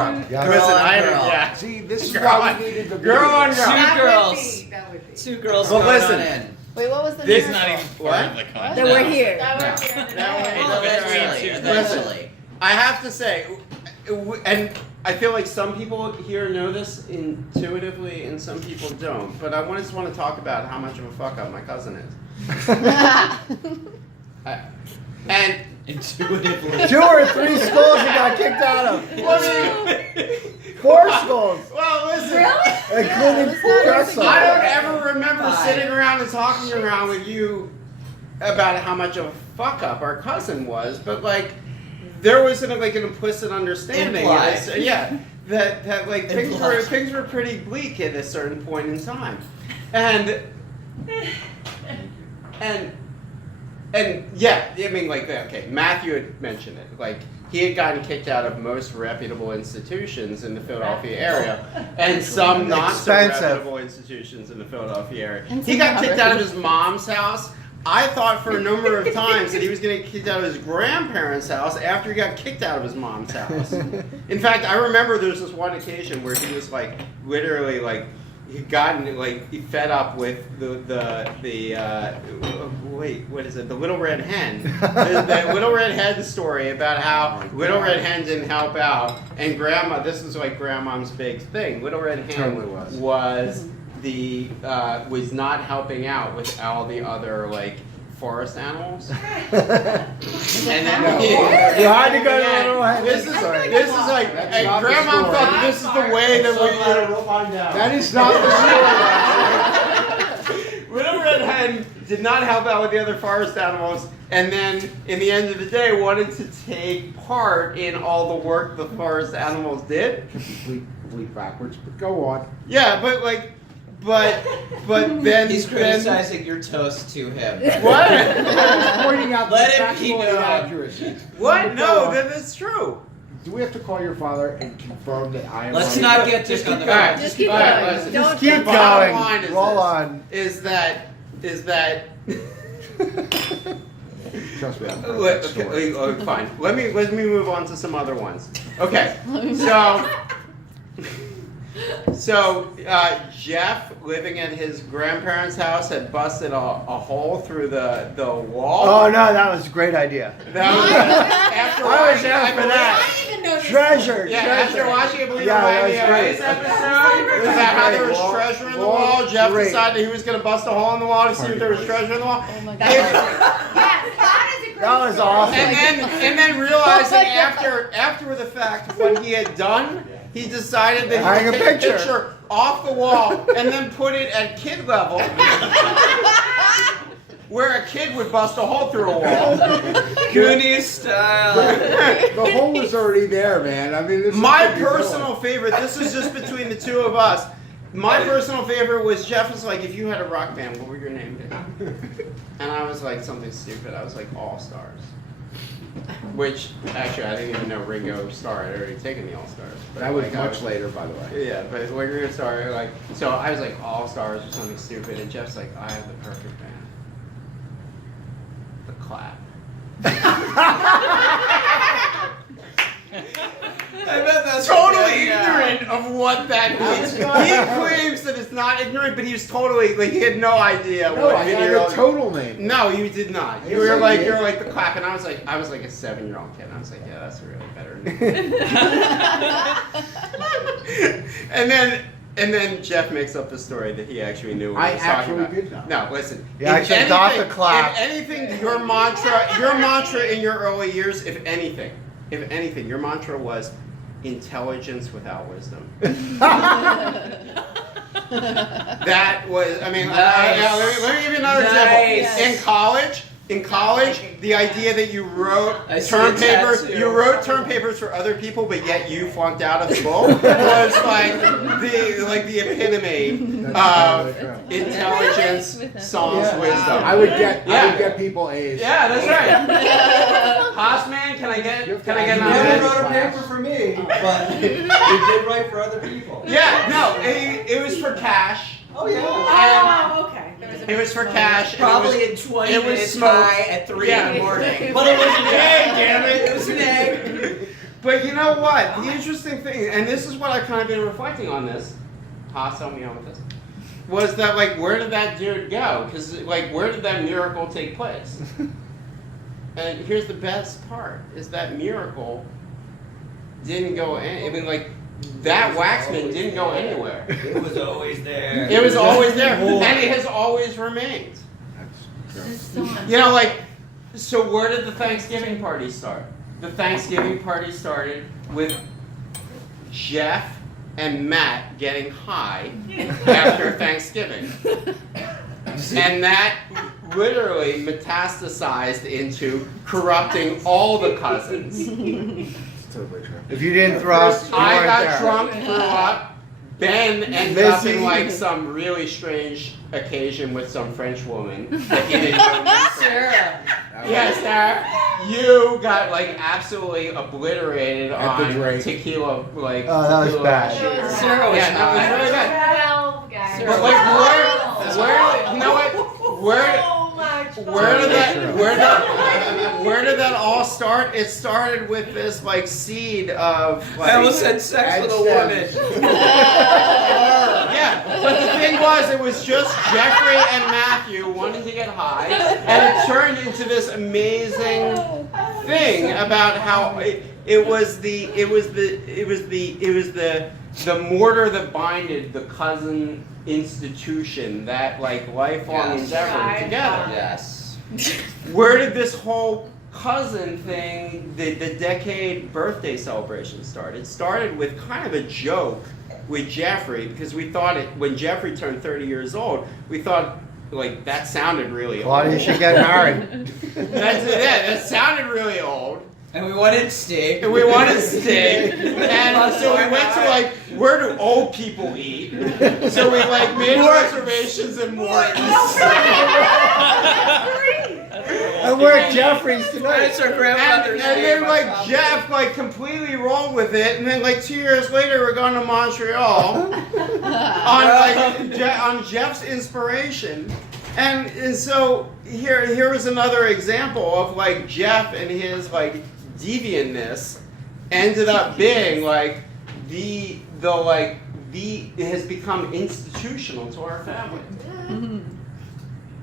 Yeah. Listen, girl. yeah. See, this is Girl why on- we needed the girl on video. girl. Two girls. That would be. Two girls But going listen. on in. Wait, what was the This miracle? Not even What? part of the That content. we're here. That No. would be in the That way- Well, eventually, Listen. eventually. I have to say, and I feel like some people here know this intuitively and some people don't, but I just want to talk about how much of a fuck up my cousin is. And Intuitively. 2 or 3 schools he got kicked out of. well, I mean, 4 schools, well, listen. including it's not Drexel. easy. I don't ever remember Fine. sitting around and talking around with you about how much of a fuck up our cousin was, but like there was an implicit understanding. Implied. Yeah, that like Implied. things were pretty bleak at a certain point in time, and yeah, I mean like okay, Matthew had mentioned it, like. He had gotten kicked out of most reputable institutions in the Philadelphia area, and some not so Expensive. reputable institutions in the Philadelphia area. And He got some kicked out of his mom's house. I thought for a number of times that he was going to get kicked out of his grandparents' house after he got kicked out of his mom's house. In fact, I remember there's this one occasion where he was like, literally like, he'd gotten like he fed up with the wait, what is it? The Little Red Hen. the Little Red Hen story about how Little Red Hen didn't help out, and Grandma. This was like Grandma's big thing. Little Red Hen Totally was. was not helping out with all the other like forest animals. And then No. You had to go to Little Hen. This is Sorry. this is like That's and not the Grandma story. thought this is the way that we'll find out. That is not the story. Little Red Hen did not help out with the other forest animals, and then in the end of the day wanted to take part in all the work the forest animals did. Complete backwards, but go on. Yeah, but then He's then- criticizing your toast to him. What? Pointing out Let the it be factual known. inaccuracies. What? Go No, on. that's true. Do we have to call your father and confirm that I am Let's right? not get Just Dick on keep the going. phone. Just keep All right, going. listen. Don't Just keep jump Bottom going. line is Roll this. on. Is that Trust me. I've heard Wait, that story. okay, fine. Let me move on to some other ones. Okay, so Jeff, living at his grandparents' house, had busted a hole through the wall. Oh no, that was a great idea. That was after I was watching. there I for believe- that. I didn't even know this. Treasure, Yeah, treasure. after watching, I believe Yeah, that Miami was great. Vice episode, This is is that how great. there was Wall- treasure in the wall, wall? Jeff great. decided he was going to bust a hole in the wall to see if there was treasure in the wall. Oh my Yes, god. that is a great That was story. awesome. And then realizing after the fact what he had done, he decided that he Hang would a take a picture. picture off the wall and then put it at kid level, where a kid would bust a hole through a wall. Goonies style. The hole was already there, man. I mean, this is My a big deal. personal favorite. This is just between the two of us. My personal favorite was Jeff was like, if you had a rock band, what would your name be? And I was like something stupid. I was like All Stars. Which actually I didn't even know Ringo Starr had already taken the All Stars. That was much later, by the way. Yeah, but Ringo Starr, like, so I was like All Stars or something stupid, and Jeff's like, I have the perfect band. The Clap. I bet that's Totally yeah. ignorant of what that means. He claims that it's not ignorant, but he was totally like he had no idea No, what I had video. a total name. No, you did not. You Yes, were I like did. you're like the Clap, and I was like a 7-year-old kid. And I was like, yeah, that's really better. And then Jeff makes up the story that he actually knew what I he was talking actually about. did know. No, listen. Yeah, I If actually got the anything- Clap. If anything, your mantra in your early years, if anything, your mantra was intelligence without wisdom. That was, I mean, Nice. let me give you another Nice. example. In college, the idea that you wrote I see term a papers, tattoo. you wrote term papers for other people, but yet you flunked out of school was like the epitome of intelligence, sans Yeah. wisdom. I would get Yeah. people A's. Yeah, that's right. Hossman, can I get You another? never wrote a paper for me, but you did write for other people. Yeah, no, it was for cash. Oh yeah. Oh, okay. It was for cash. and Probably it was, in 20 it was minutes smoke. high at 3 Yeah. in the morning. But it was an egg, damn it. It was an egg. But you know what? The interesting thing, and this is what I've kind of been reflecting on this, Haas, help me out with this, was that, like, where did that dude go? Because, like, where did that miracle take place? And here's the best part, is that miracle didn't go I mean, like, that Waxman didn't go anywhere. It was always there. It was always there, and it has always remained. You know, like, so where did the Thanksgiving party start? The Thanksgiving party started with Jeff and Matt getting high after Thanksgiving. And that literally metastasized into corrupting all the cousins. Totally true. If you didn't throw up, you I weren't got there. drunk, threw up. Ben ended up in Missy. like some really strange occasion with some French woman that he didn't know. Sarah. Yes, Sarah. You got like absolutely obliterated At the on drink. tequila, like. Oh, that was tequila bad. shit. Sarah was Yeah, that was high. really good. 12 guys. But like, where, you know what? Where did that all start? It started with this like seed of like. I almost had sex with a woman. Yeah, but the thing was, it was just Jeffrey and Matthew wanting to get high, and it turned into this amazing thing about how it was the mortar that binded the cousin institution, that like lifelong Yes. endeavor together. Yes. Where did this whole cousin thing, the decade birthday celebration start? It started with kind of a joke with Jeffrey, because we thought it, when Jeffrey turned 30 years old, we thought, like, that sounded really old. Claudia should get married. That sounded really old. And we wanted steak. And we wanted steak. And so we went to, like, where do old people eat? So we, like, made reservations in Morton's. And we're at Jeffrey's tonight. It's our grandmother's And then steak, like my mom. Jeff like completely rolled with it, and then like 2 years later we're going to Montreal on Jeff's inspiration, and so here was another example of like Jeff and his like deviantness ended up being like it has become institutional to our family.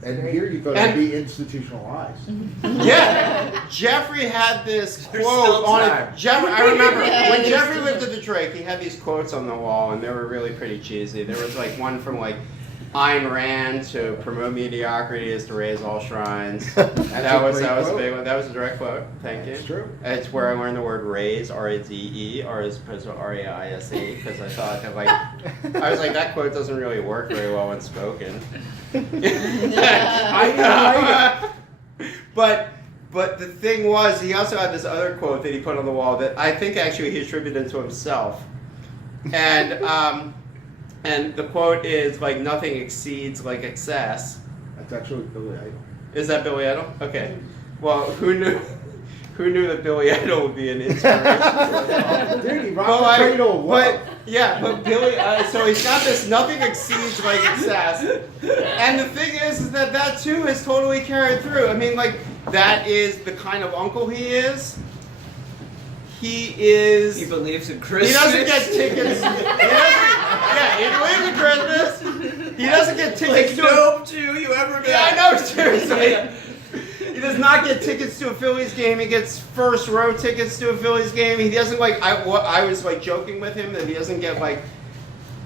And here you thought And- it'd be institutionalized. Yeah, Jeffrey had this There's quote still on time. it. I remember when Jeffrey lived at the Drake, he had these quotes on the wall, and they were really pretty cheesy. There was like one from like Ayn Rand, to promote mediocrity is to raise all shrines. That's that was great a quote. big one. That was a direct quote. Thank you. It's true. It's where I learned the word raise, R-A-Z-E, or as opposed to R-A-I-S-E, because I thought that, like, I was like, that quote doesn't really work very well when spoken. I know. But the thing was, he also had this other quote that he put on the wall that I think actually he attributed to himself. And the quote is, like, nothing exceeds, like, excess. That's actually Billy Idol. Is that Billy Idol? Okay. Well, who knew that Billy Idol would be an inspiration? Dude, he But, rocked like, the cradle. but Billy, so he's got this nothing exceeds like excess. And the thing is that too is totally carried through. I mean, like, that is the kind of uncle he is. He believes in Christmas. He doesn't get tickets. He believes in Christmas. He doesn't get tickets to no Jew you ever met. Yeah, I know, seriously. He does not get tickets to a Phillies game. He gets first row tickets to a Phillies game. He doesn't like. I was like joking with him that he doesn't get like.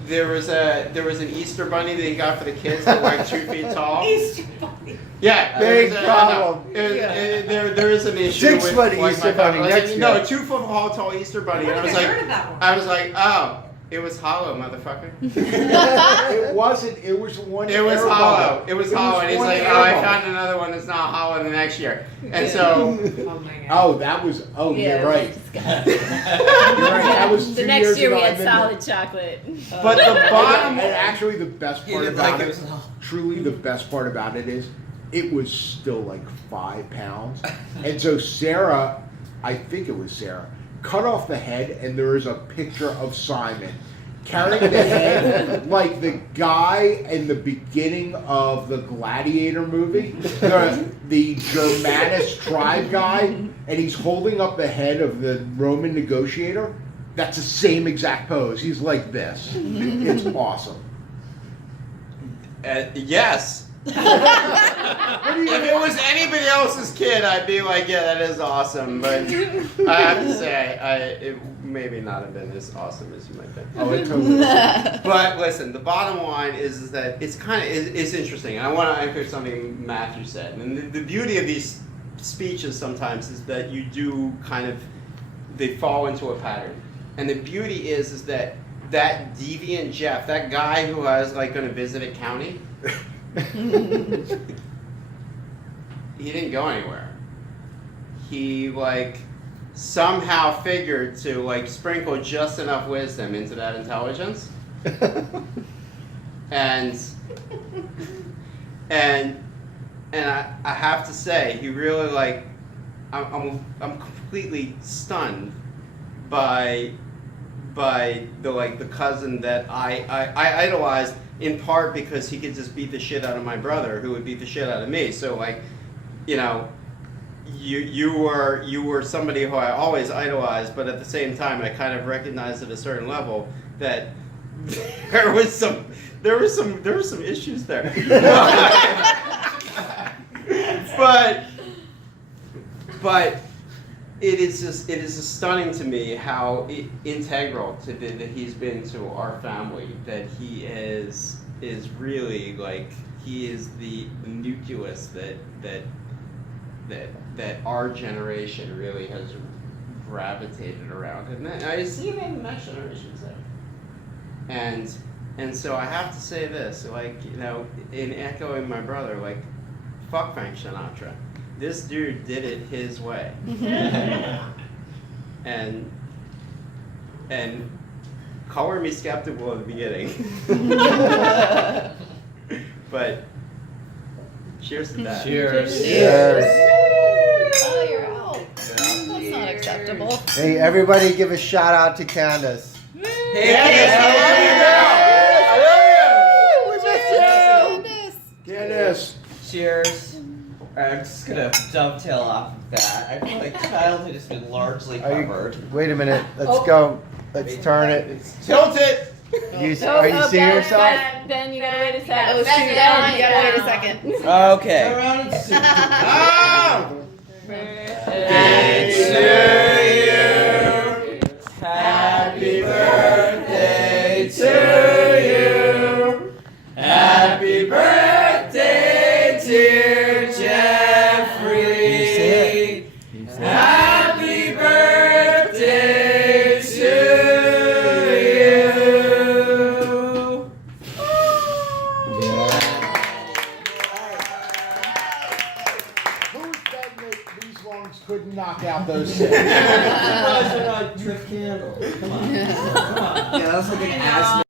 There was an Easter bunny that he got for the kids that were like 2 feet tall. Easter bunny. Yeah, Big there was problem. there is an issue 6 with foot like, Easter my bunny like, next no, year. 2 foot tall Easter bunny, and I was I've like, heard of that one. I was like, oh, it was hollow, motherfucker. It wasn't. It was one. It was air hollow. bubble. It was hollow, and he's one like, air oh, I bubble. found another one that's not hollow the next year, and so. Oh my god. Oh, that was. Oh, Yeah, you're right. disgusting. You're right. That was 2 The years next year ago. we had and then solid chocolate. But the bottom, And actually, the best He part didn't about like it, it was all. truly the best part about it is, it was still like 5 pounds. And so Sarah, I think it was Sarah, cut off the head, and there is a picture of Simon carrying the head like the guy in the beginning of the Gladiator movie, the Germanus tribe guy, and he's holding up the head of the Roman negotiator. That's the same exact pose. He's like this. It's awesome. Yes. If it was anybody else's kid, I'd be like, yeah, that is awesome. But I have to say, it maybe not have been as awesome as you might think. Oh, it totally is. But listen, the bottom line is that it's kind of it's interesting. I want to echo something Matthew said, and the beauty of these speeches sometimes is that you do kind of they fall into a pattern, and the beauty is that deviant Jeff, that guy who I was like going to visit a county. He didn't go anywhere. He like somehow figured to like sprinkle just enough wisdom into that intelligence, and I have to say he really like I'm completely stunned by the cousin that I idolized. In part because he could just beat the shit out of my brother, who would beat the shit out of me. So like, you know, you were somebody who I always idolized, but at the same time, I kind of recognized at a certain level that there was some issues there. but it is just stunning to me how integral that he's been to our family. That he is really like he is the nucleus that our generation really has gravitated around, and I see it in the next generations there. And so I have to say this, like you know, in echoing my brother, like fuck Frank Sinatra. This dude did it his way. and color me skeptical at the beginning. But cheers to that. Cheers. Oh, you're out. That's not acceptable. Hey, everybody give a shout out to Candace. Hey, I love you. Candace. Candace. Cheers. I'm just gonna dovetail off of that. I feel like childhood has been largely covered. Wait a minute. Let's go. Let's turn it. Tilt it. Are you seeing yourself? Ben, you gotta wait a second. Oh, shoot. Back Ben, you gotta down. wait a second. Okay. Oh! Birthday to you. Happy birthday to you. Happy birthday, dear Jeffrey. Happy birthday to you. Who's bet these lungs couldn't knock out those six? Surprised they're not drift candles. Come on. Come on. Yeah, that's like an ass.